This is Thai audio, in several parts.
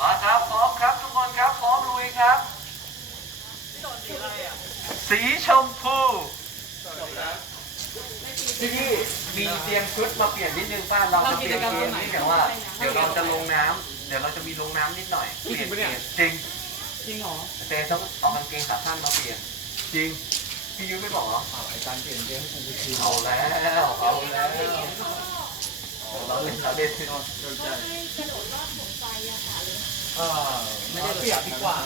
มาครับพร้อมครับทุกคนครับพร้อมลุยครับ สีชมพูพี่พี่มีเตรียมชุดมาเปลี่ยนนิดนึงป้าเราจะเปลี่ยนเกมนี้แต่ว่า เดี๋ยวเราจะลงน้ำเดี๋ยวเราจะมีลงน้ำนิดหน่อยเปลี่ยนเกมจริงจริงเหรอเจต้องเอากางเกงขาสั้นมาเปลี่ยน จริงพี่ยุ้ยไม่บอกเหรออ้าวไอ้การเปลี่ยนเกมให้ผมไปทีเอาแล้วเอาแล้ว เราเล่นเราเล่นโดนใจเลยออไม่ได้เปียบดีกว่า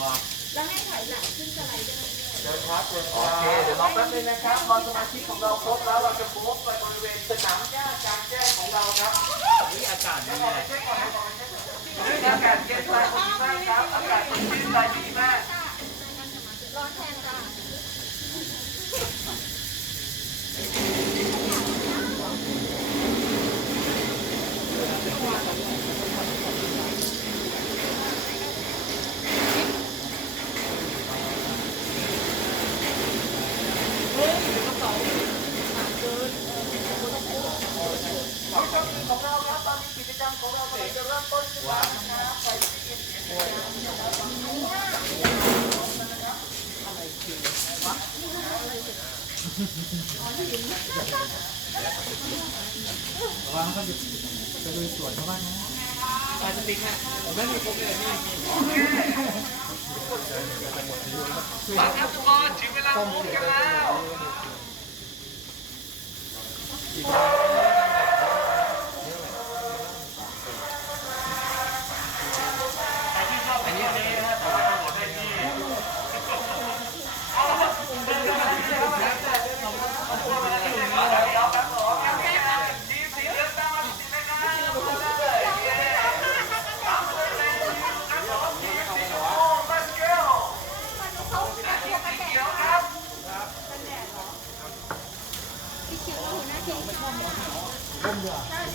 บอกแล้วให้ถอยหลังขึ้นสไลเดอร์เดินครับเดินคโอรับเคเดี๋ยวรอแป๊บนึงนะครับรอสมาชิกของเราครบแล้วเราจะโพสไปบริเวณสนามหญ้ากลางแจ้งของเราครับนี่อากาศดีอากาศเย็นสบายดีมากครับอากาศสดชื่นสบายดีมาก ร้อนแทนจ้า ของเราครับตอนนี้กิจกรรมของเรากำลัง จะวังเขาจะจะดูสวนเขาบ้างนะ ปลาสติกฮะไม่มีครบเลยนี่มาครับทุกคนถึงเวลาพสต์กันแล้ว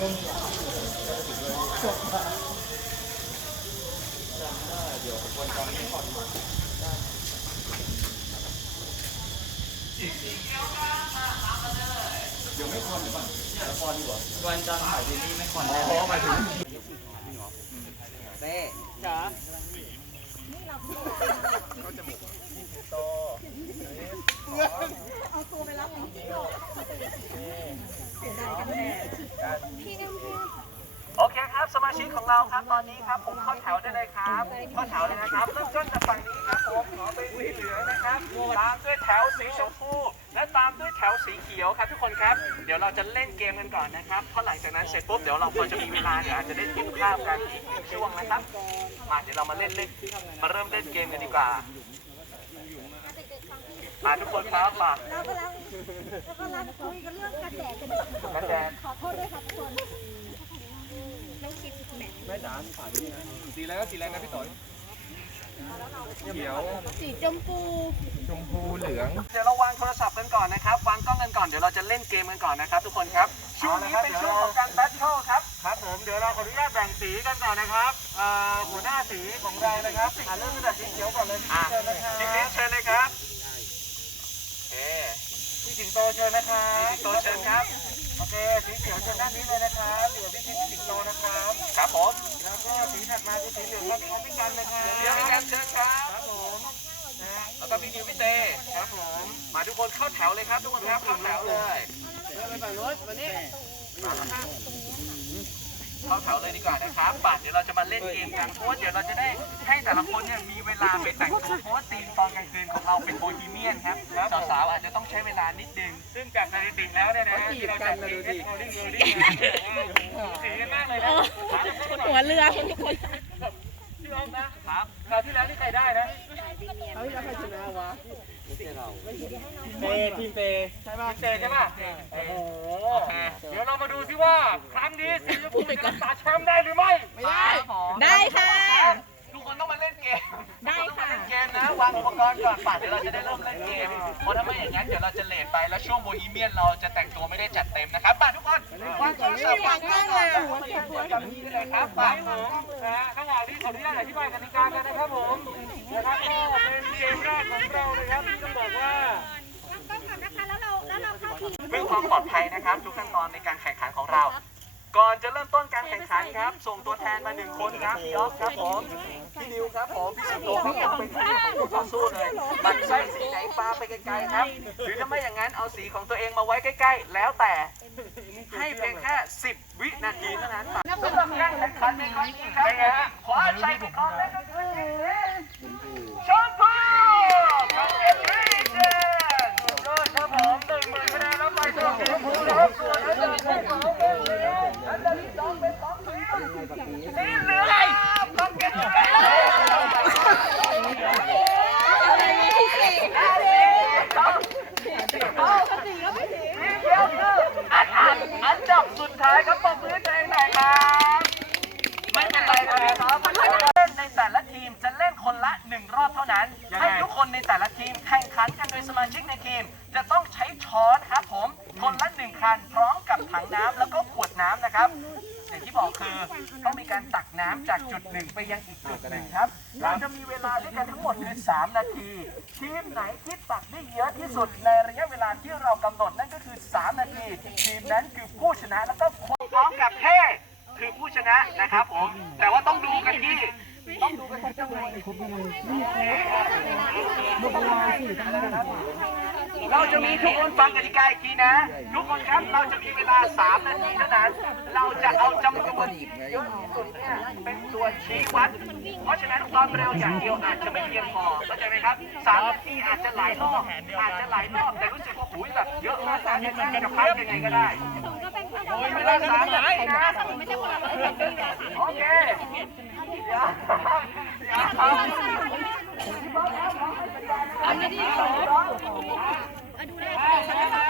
วันจันทร์ถ่ายซีรีส์ไม่คอนแน่เพราะมาถึงเต้จ๋าเอาตัวไปรับของพี่โดเสียดายกันแน่พี่เอ็มพี่ โอเคครับ สมาชิกของ เราครับตอนนี้ครับผมเข้าแถวได้เลยครับเข้าแถวเลยนะครับเริ่มต้นจากฝั่งนี้ครับผมขอเป็นสีเหลืองนะครับตามด้วยแถวสีชมพูและตามด้วยแถวสีเขียวครับทุกคนครับเดี๋ยวเราจะเล่นเกมกันก่อนนะครับเพราะหลังจากนั้นเสร็จปุ๊บเดี๋ยวเราพอจะมีเวลาเดี๋ยวอาจจะได้กินข้าวกันอีกหนึ่งช่วงนะครับมาเดี๋ยวเรามาเล่นเล่นมาเริ่มเล่นเกมกันดีกว่ามาทุกคนครับมาเรากำลังเรากำลังคุยกันเรื่องกระแดดกันกระแดดขอโทษด้วยครับทุกคน ไม่คิดแหมแม่จ๋าถ่ายนี่นะสีอะไรก็สีอะไรนะพี่ต๋อยเขียวสีชมพูชมพูเหลือง เดี๋ยวเราวางโทรศัพท์กันก่อนนะครับ วางกล้องกันก่อน เดี๋ยวเราจะเล่นเกมกันก่อนนะครับ ทุกคนครับ ช่วงนี้เป็นช่วงของการแบทเทิลครับ ครับผม เดี๋ยวเราขออนุญาตแบ่งสีกันก่อนนะครับเอ่อหัวหน้าสีของเรานะครับอ่าเริ่มตั้งแต่สีเขียวก่อนเลยพี่อะเชิญนะครับจิ๊กจิ๊กเชิญเลยครับโอเคพี่สิงโตเชิญนะครับสิงโตเชิญครับ โอเค สีเขียวเชิญด้านนี้เลยนะครับ สีเหลืองครับพี่ออฟพี่กันนะครับเดี๋ยวพี่กันเชิญครับครับผมแล้วก็พี่นิวพี่เต้ครับผมมาทุกคนเข้าแถวเลยครับทุกคนครับเข้าแถวเลยเริ่มไปฝั่งโน้นวันนี้ เข้าแถวเลยดีกว่านะครับป่ะเดี๋ยวเราจะมาเล่นเกมกันเพราะว่าเดี๋ยวเราจะได้ให้แต่ละคนเนี่ยมีเวลาไปแต่งตัวเพราะว่าธีมตอนกลางคืนของเราเป็นโบฮีเมียนครับสาวๆอาจจะต้องใช้เวลานิดนึงซึ่งจากสถิติแล้วเนี่ยนะที่เราจัดทีเอสโอลิงโรดิ้งสีกันมากเลยนะหัวเรือทุกคนพี่ออฟนะครับคราวที่แล้วนี่ใครได้นะเขาอยากให้ชนะวะ เตทีมเตใช่ป่ะเตใช่ป่ะโอ้โหเดี๋ยวเรามาดูซิว่า ครั้งนี้สีชมพูจะรักษาแชมป์ได้หรือไม่ไม่ได้ได้ค่ะทุกคนต้องมาเล่นเกมได้ค่ะเล่นเกมนะวางอุปกรณ์ก่อนป่ะเดี๋ยวเราจะได้เริ่มเล่นเกมเพราะถ้าไม่อย่างนั้นเดี๋ยวเราจะเลทไปแล้วช่วงโบฮีเมียนเราจะแต่งตัวไม่ได้จัดเต็มนะครับป่ะทุกคนวางโทรศัพท์วางกล้องก่อนแล้วาอยู่ตัวกับพี่เลยครับป่ะผมนะฮะระหว่างนี้ขออนุญาตอธิบายกติกากันนะครับผมนะครับ เป็นเกมแรกของเรานะครับที่ต้องบอกว่าก็ก่อนนะคะแล้วเราแล้วเราเข้าทีมเพื่อความปลอดภัยนะครับ ทุกขั้นตอนในการแข่งขันของเรา ก่อนจะเริ่มต้นการแข่งขันครับ ส่งตัวแทนมาหนึ่งคนครับพี่ออฟครับผมพี่ดิวครับผมพี่สิงโตครับผมเป็นผู้ของผู้ต่อสู้เลยบัตรไส้สีไหนปาไปไกลๆครับ หรือถ้าไม่อย่างนั้นเอาสีของตัวเองมาไว้ใกล้ๆ แล้วแต่ให้เพียงแค่10 วินาทีเท่านั้นสำหรับการแข่งขันในครั้งนี้ครับขอชัยไปก่อนเลยก็คือชมพูของเอฟรีเจนยอดครับผมหนึ่งหมื่นคะแนนแล้วไปสำหรับชมพูนะครับส่วนอันดับที่สองเป็นอันดับที่สองเป็นของสีสีเหลืองของเกตเอันอันอันดับสุดท้ายครับปมมือใจหน่อยครับไม่เป็นไรนะครับเล่นในแต่ละทีมจะเล่นคนละหนึ่งรอบเท่านั้น ในในแต่ละทีมแข่งขันกันโดยสมาชิกในทีม จะต้องใช้ช้อนครับผมคนละหนึ่งคันพร้อมกับถังน้ำแล้วก็ขวดน้ำนะครับ อย่างที่บอกคือต้องมีการตักน้ำจากจุดหนึ่งไปยังอีกจุดหนึ่งครับ เราจะมีเวลาด้วยกันทั้งหมดคือ 3 นาที ทีมไหนที่ตักได้เยอะที่สุดในระยะเวลาที่เรากำหนดนั่นก็คือ 3 นาที ทีมนั้นคือผู้ชนะแล้วก็คนพร้อมกับเท่คือผู้ชนะนะครับผมแต่ว่าต้องดูกันที่ ต้องดูกันที่จำนวนเราจะมีทุกคนฟังกติกาอีกทีนะ ทุกคนครับเราจะมีเวลา 3 นาทีเท่านั้น เราจะเอาจำนวนเยอะที่สุดเนี่ยเป็นตัวชี้วัด เพราะฉะนั้นความเร็วอย่างเดียวอาจจะไม่เพียงพอเข้าใจไหมครับสามนาทีอาจจะหลายรอบอาจจะหลายรอบแต่รู้สึกว่าหุยแบบเยอะมากสามนาทีจะพักยังไงก็ได้ก็เป็นเพื่อนโอ้ยเวลาสามนาทีนะไม่ใช่คนละร้อยเป็นปีอะค่ะโอเคเดี๋ยวเดี๋ยว อันนี้ดีสอดูแลตัวเองนะคะ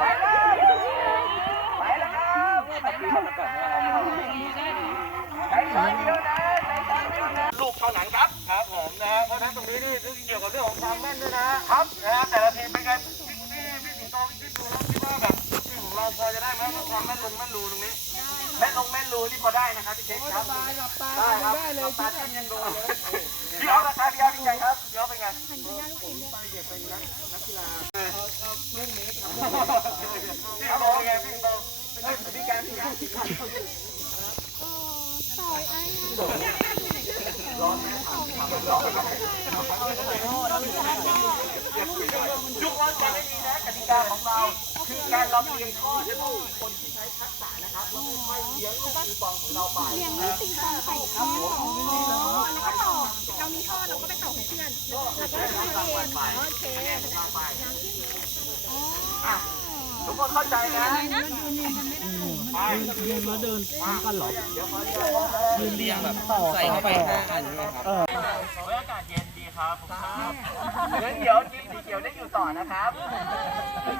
ไป งความแม่ลงแม่รูตรงนี้ แม่ลงแม่รูนี่พอได้นะครับพี่เจ๊คครับได้ครับได้เลยตาท่ยังโดนพี่เอาราคาพี่เอาเป็นไงครับพี่เอาเป็นไงพี่เอาเป็นไงพี่สิงโตเฮ้ยพี่การพี่การพี่การทุกคนฟังให้ดีนะกติกาของเราคือ การลำเลียงท่อจะต้องมีคนที่ใช้ทักษะนะครับแล้วค่อยๆเลี้ยงลูกปิงปองของเราไปเลี้ยงลูกปิงปองใส่ท่อแล้วก็ต่อเรามีท่อเราก็ไปต่อของเพื่อนแล้วก็ทำเองโอเคทุกคนเข้าใจนะใส่เข้าไปห้าอันใช่ไหมครับอากาศ เย็นดีครับงั้นเดี๋ยวทีมสีเขียวได้อยู่ต่อนะครับ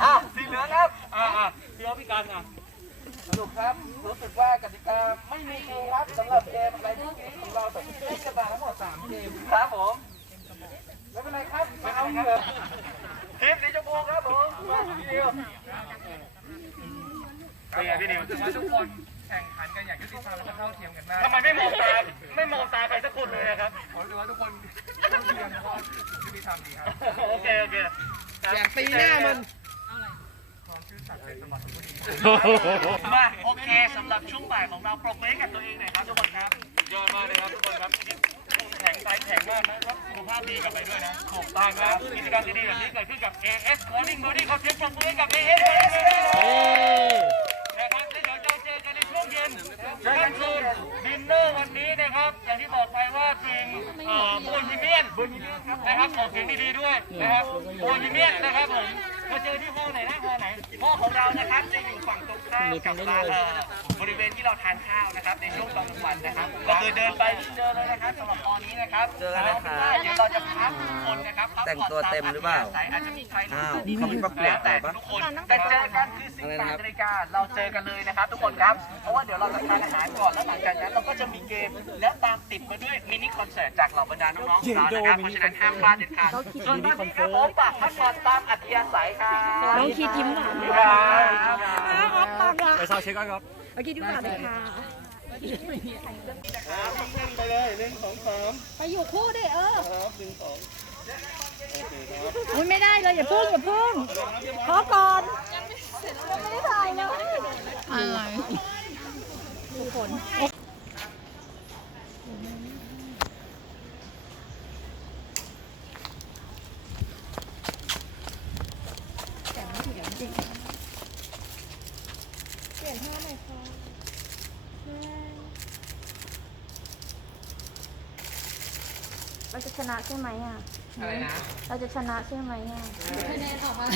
อะสีเหลืองครับ อ่าอ่าพี่เอาพี่กันอะสรุปครับรู้สึกว่ากติกาไม่มีจริงครับสำหรับเกมอะไรพวกนี้ของเราแบบที่จะมาทั้งหมด3เกมครับผมไม่เป็นไรครับไม่เอาเหงื่อทีมสีชมพูครับผมมาพี่ดิวเป็นไงพี่นิวทุกคน แข่งขันกันอย่างยุติธรรมและเท่าเทียมกันมากทำไมไม่มองตาไม่มองตาใครสักคนเลยอะครับ ผมรู้สึกว่าทุกคนเท่าเทียมแล้วก็ยุติธรรมดีครับโอเคโอเคอยากตีหน้ามันมาโอเคสำหรับช่วงบ่ายของเราปรบมือให้กับตัวเองหน่อยครับทุกคนครับยอดมากเลยครับทุกคนครับแข็งใจแข็งมากนะแล้วสุขภาพดีกลับไปด้วยนะถูกต้องครับกิจกรรมดีๆแบบนี้เกิดขึ้นกับ AS Calling Body เขาเทียบปรบมือให้กับ AS Calling Body นะค นเจอกันคืนดินเนอร์วันนี้นะครับ อย่างที่บอกไปว่าทีมเอ่อโบฮีเมียนนะครับออกเสียงดีๆด้วยนะครับโบฮีเมียนนะครับผม มาเจอที่ห้องไหนนะห้องไหนห้องของเรานะครับจะอยู่ฝั่งตรงข้ามกับร้านเอ่อบริเวณที่เราทานข้าวนะครับ ในช่วงตอนกลางวันนะครับ ก็คือเดินไปที่เจอเลยนะครับสำหรับตอนนี้นะครับเจอแล้วครับ เดี๋ยวเราจะพักทุกคนนะครับพักผ่อนแต่งตัวเต็มหรือเปล่าตมอัธยศัยอาจจะมีใครอ้าวเขามีประกวดแล้วอะไรแต่ปะ ทุกคนแต่เจอกันคือ18นาฬิกาเราเจอกันเลยนะครับ ทุกคนครับ เพราะว่าเดี๋ยวเราจะทานอาหารก่อนแล้วหลังจากนั้นเราก็จะมีเกมแล้วตามติดมาด้วยมินิคอนเสิร์ตจากเหล่าบรรดาน้องๆของเรานะครับเพราะฉะนั้นห้ามพลาดเด็ดขาดส่วนตอนนี้ครับผมฝากพักผ่อนตามอัธยาศัยครับน้องคิดยิ้มหวานครับไปซาวเช็คก่อนครับเมื่อกี้ดูข่าวเลยค่ะไปเลยหนึ่งสองสามไปอยู่คู่ดิเออครับหนึ่งสองอุ้ยไม่ได้เลยอย่าพึ่งอย่าพึ่งขอก่อนยังไม่ได้ถ่ายเลยอะไรทุกคน เราจะชนะใช่ไหมอะ อะไรนะเราจะชนะใช่ไหมอะคะแนนออกมา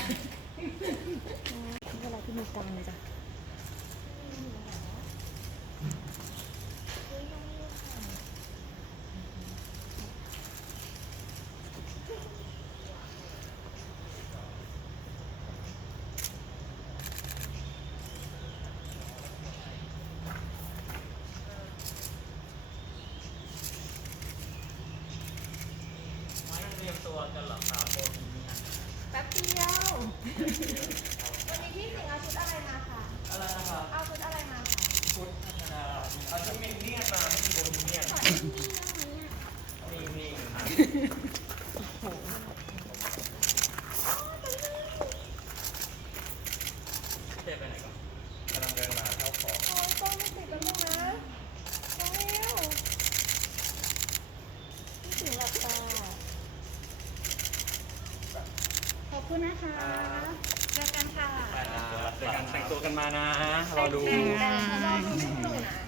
เวลาที่มีตังค์จ้ะแป๊บเดียว วันนี้พี่สิงห์เอาชุดอะไรมาคะอะไรนะคะเอาชุดอะไรมาคะ เอาชุดมินเนี่ยนมาไม่มีโบมินเนี่ยน ขอที่นี่ได้ไหมอะ นี่นี่เจ๊ไปไหนก่อนกำลังเดินมาเข้าของ โอ้ยกล้องไม่ติดแล้วลูกนะน้องเร็วพี่สิงห์ หลับตาขอบคุณนะคะเจอกันค่ะเจอกันแต่งตัวกันมานะรอดู แต่รอดูไม่ดูนะ